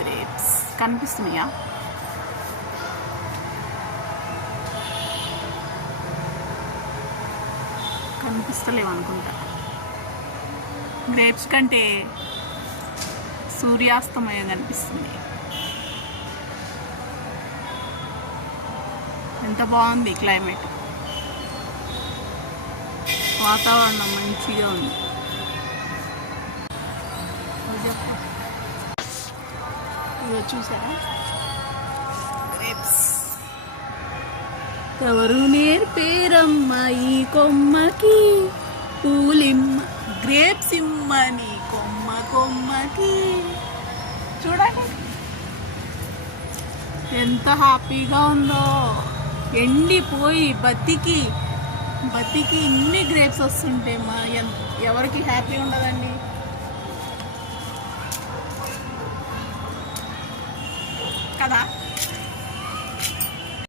Grapes కనిపిస్తున్నాయా? కనిపిస్తలేవు అనుకుంటా. Grapes కంటే సూర్యాస్తమయం కనిపిస్తుంది. ఎంత బాగుంది క్లైమేట్, వాతావరణం మంచిగా ఉంది. ఇవి చూసారా గ్రేప్స్? ఎవరు నేర్పేరమ్మ ఈ కొమ్మకి పూలిమ్మ గ్రేప్స్ ఇమ్మని కొమ్మకి. చూడండి ఎంత హ్యాపీగా ఉందో. ఎండిపోయి బతికి ఇన్ని గ్రేప్స్ వస్తుంటే ఎవరికి హ్యాపీ ఉండదండి? కదా.